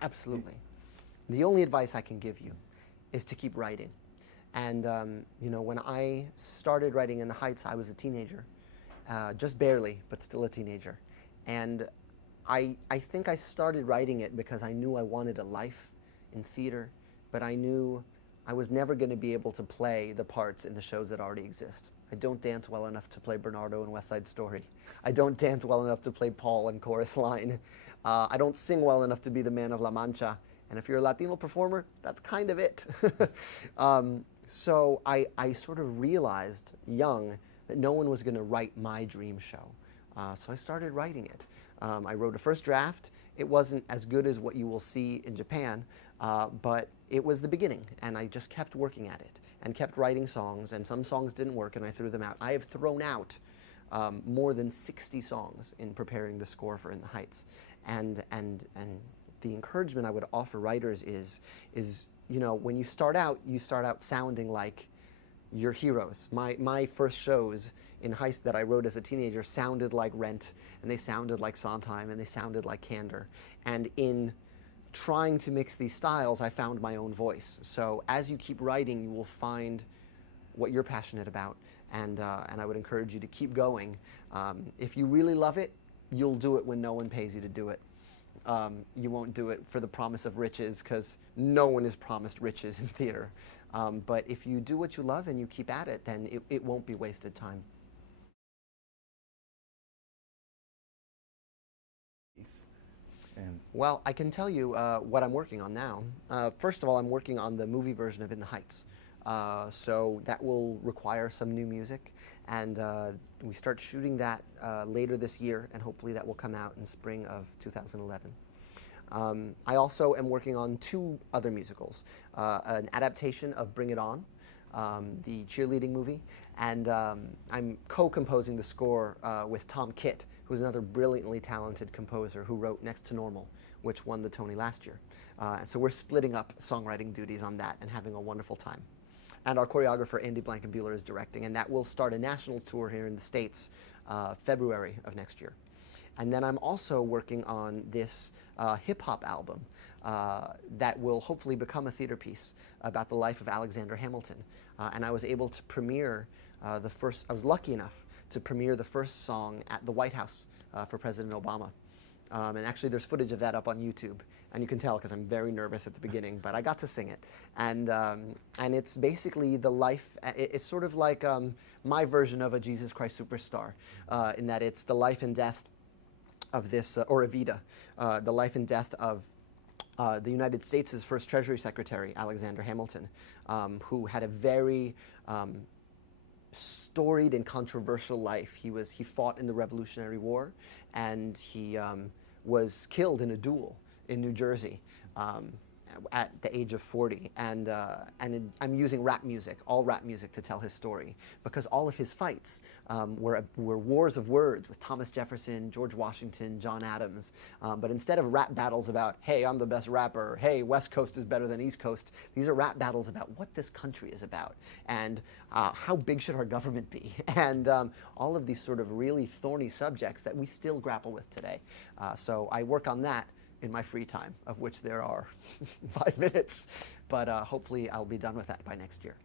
Absolutely. The only advice I can give you is to keep writing. And, when I started writing in the Heights, I was a teenager, just barely, but still a teenager. And I think I started writing it because I knew I wanted a life in theater, but I knew I was never going to be able to play the parts in the shows that already exist. I don't dance well enough to play Bernardo in West Side Story. I don't dance well enough to play Paul in Chorus Line. I don't sing well enough to be the man of La Mancha. And if you're a Latino performer, that's kind of it. So I sort of realized young that no one was going to write my dream show. So I started writing it. I wrote a first draft. It wasn't as good as what you will see in Japan, but it was the beginning, and I just kept working at it and kept writing songs, and some songs didn't work and I threw them out. I have thrown out more than 60 songs in preparing the score for In the Heights. And the encouragement I would offer writers is when you start out sounding like your heroes. My first shows in Heist that I wrote as a teenager sounded like Rent, and they sounded like Sondheim, and they sounded like Candor. And in trying to mix these styles, I found my own voice. So as you keep writing, you will find what you're passionate about, and I would encourage you to keep going. If you really love it, you'll do it when no one pays you to do it. You won't do it for the promise of riches, because no one is promised riches in theater. But if you do what you love and you keep at it, then it won't be wasted time. Well, I can tell you what I'm working on now. First of all, I'm working on the movie version of In the Heights. So that will require some new music. And we start shooting that later this year, and hopefully that will come out in spring of 2011. I also am working on 2 other musicals, an adaptation of Bring It On, the cheerleading movie, and I'm co-composing the score with Tom Kitt, who's another brilliantly talented composer who wrote Next to Normal, which won the Tony last year. And so we're splitting up songwriting duties on that and having a wonderful time. And our choreographer, Andy Blankenbuehler, is directing, and that will start a national tour here in the States February of next year. And then I'm also working on this hip-hop album that will hopefully become a theater piece about the life of Alexander Hamilton. And I was able to premiere I was lucky enough to premiere the first song at the White House for President Obama. And actually there's footage of that up on YouTube. And you can tell because I'm very nervous at the beginning, but I got to sing it. And it's basically the life, it's sort of like my version of a Jesus Christ Superstar, in that it's the life and death of this, or Evita, the life and death of the United States' first Treasury Secretary, Alexander Hamilton, who had a very storied and controversial life. He fought in the Revolutionary War, and he was killed in a duel in New Jersey at the age of 40. And I'm using rap music, all rap music, to tell his story, because all of his fights were wars of words with Thomas Jefferson, George Washington, John Adams. But instead of rap battles about, hey, I'm the best rapper, hey, West Coast is better than East Coast, these are rap battles about what this country is about, and how big should our government be, and all of these sort of really thorny subjects that we still grapple with today. So I work on that in my free time, of which there are 5 minutes, but hopefully I'll be done with that by next year.